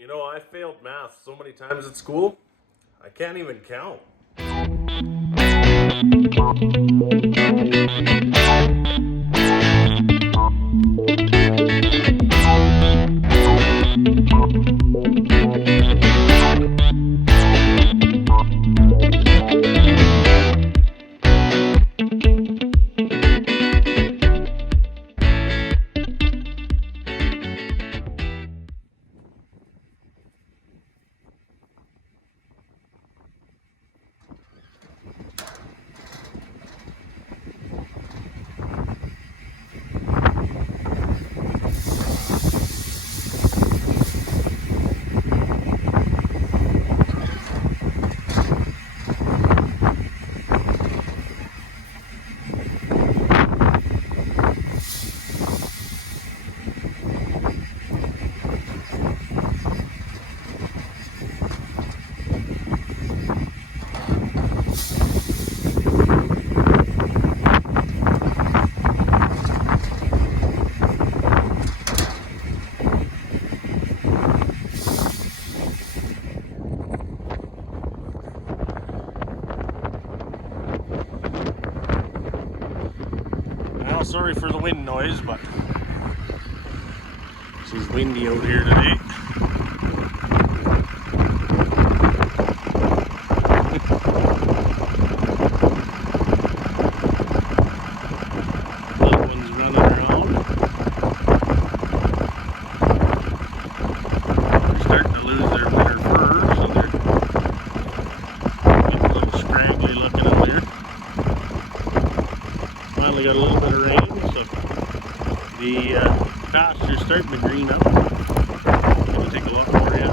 You know, I failed math so many times at school, I can't even count. Well, sorry for the wind noise, but it's windy out here today. Little ones running around. They're starting to lose their winter fur, so they're getting a little scraggly looking out here. Finally got a little bit of rain, so the pasture's starting to green up. I'm gonna take a look for you.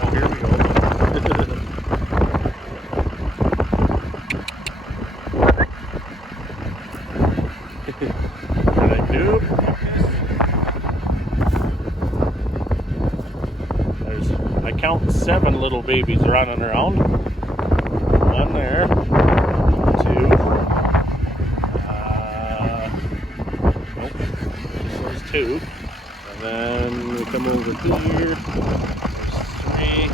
Oh, here we go. What I do? I count 7 little babies running around. One there, 2. Nope, just those 2. And then we come over here. There's 3,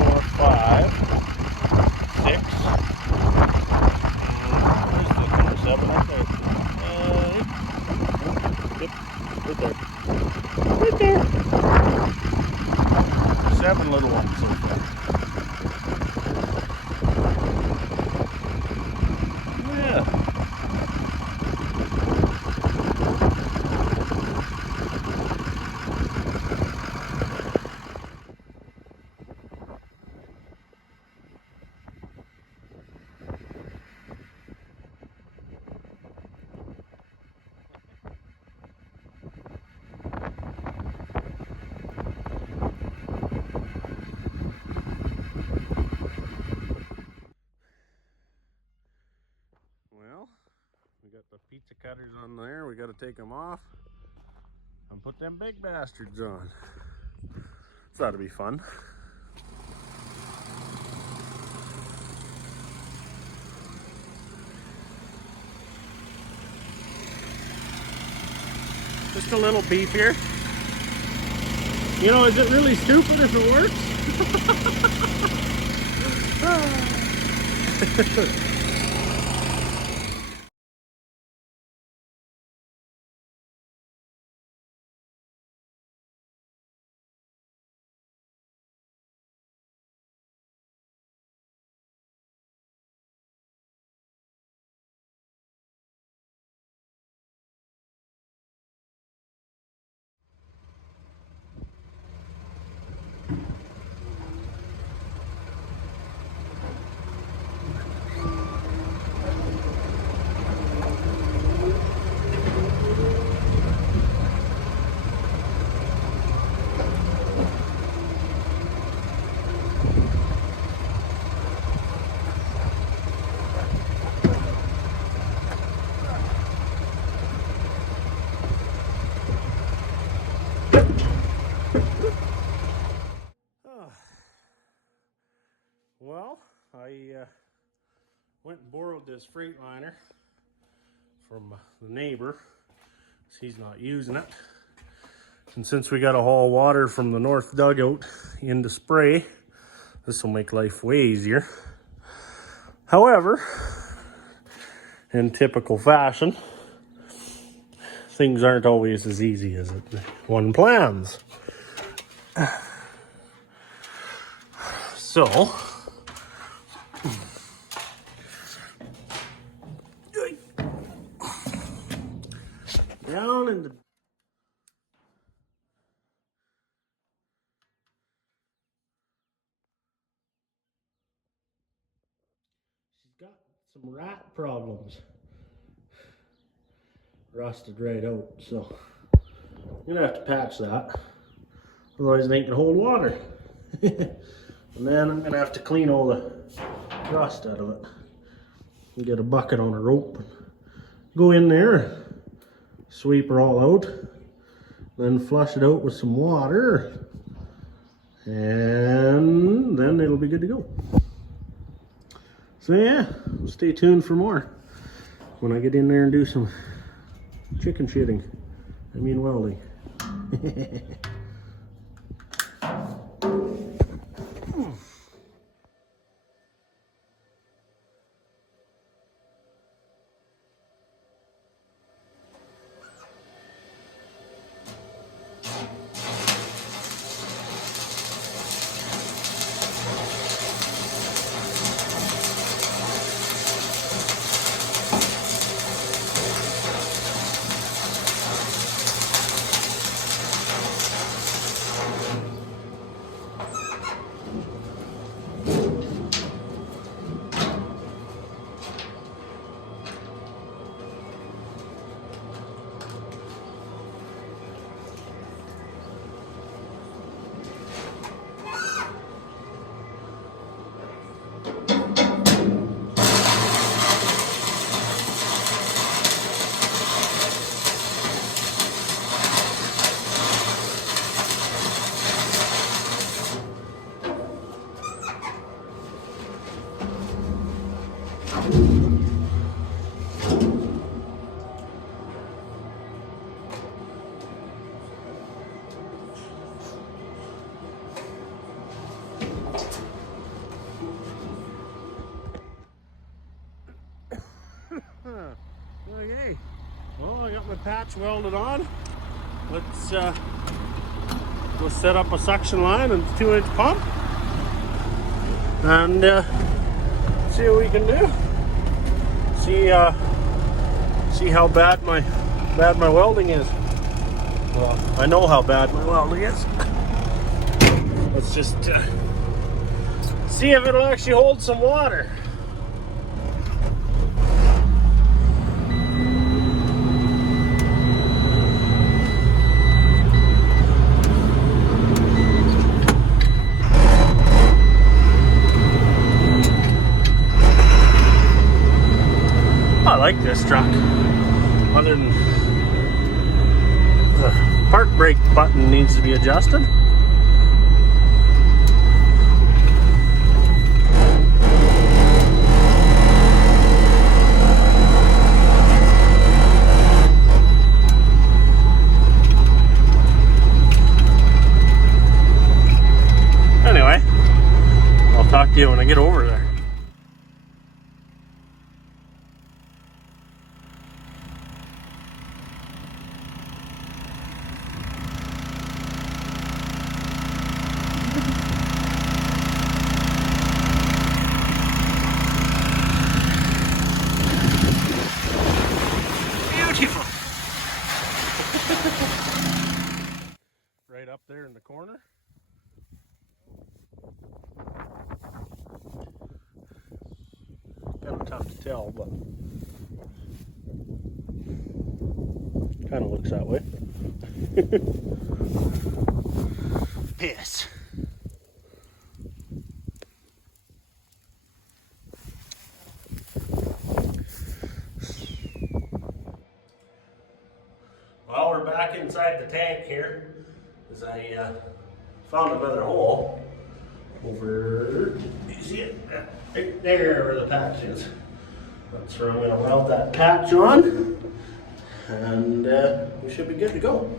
4, 5, 6. Where's the number 7? Right there. Yep, right there. Right there. 7 little ones so far. Yeah. Well, we got the pizza cutters on there. We got to take them off and put them big bastards on. So that'll be fun. Just a little beef here. You know, is it really stupid if it works? Well, I went and borrowed this Freightliner from the neighbor. He's not using it. And since we got to haul water from the north dugout into spray, this will make life way easier. However, in typical fashion, things aren't always as easy as one plans. So, down in the got some rat problems. Rusted right out, so I'm gonna have to patch that. Otherwise it ain't gonna hold water. And then I'm gonna have to clean all the rust out of it. And get a bucket on a rope and go in there, sweep her all out, then flush it out with some water, and then it'll be good to go. So yeah, stay tuned for more when I get in there and do some chicken shitting. I mean welding. Okay, well, I got my patch welded on. Let's set up a suction line and 2-inch pump and see what we can do. See how bad my welding is. Well, I know how bad my welding is. Let's just see if it'll actually hold some water. I like this truck, other than the park brake button needs to be adjusted. Anyway, I'll talk to you when I get over there. Right up there in the corner. Kind of tough to tell, but kind of looks that way. Piss. Well, we're back inside the tank here, as I found another hole over, you see it? Right there where the patch is. That's where I'm going to weld that patch on, and we should be good to go.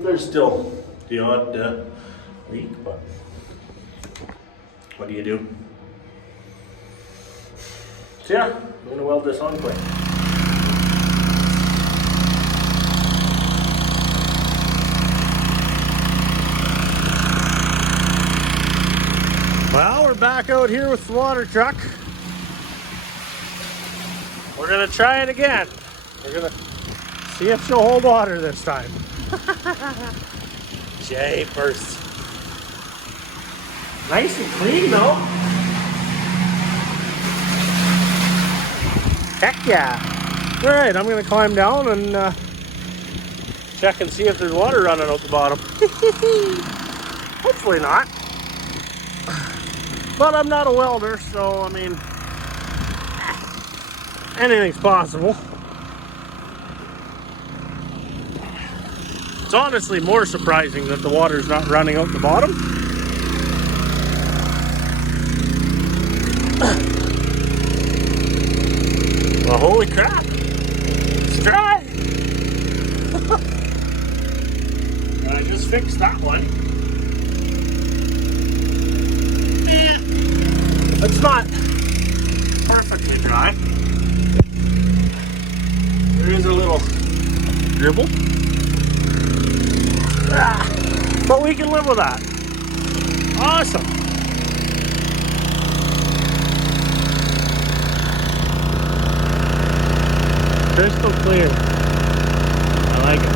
There's still the odd leak, but what do you do? So yeah, I'm gonna weld this on quick. Well, we're back out here with the water truck. We're gonna try it again. We're gonna see if she'll hold water this time. Japers. Nice and clean though. Heck yeah. Alright, I'm gonna climb down and check and see if there's water running out the bottom. Hopefully not. But I'm not a welder, so I mean, anything's possible. It's honestly more surprising that the water's not running out the bottom. Well, holy crap. It's dry. I just fixed that one. It's not perfectly dry. There is a little dribble. But we can live with that. Awesome. Crystal clear. I like it.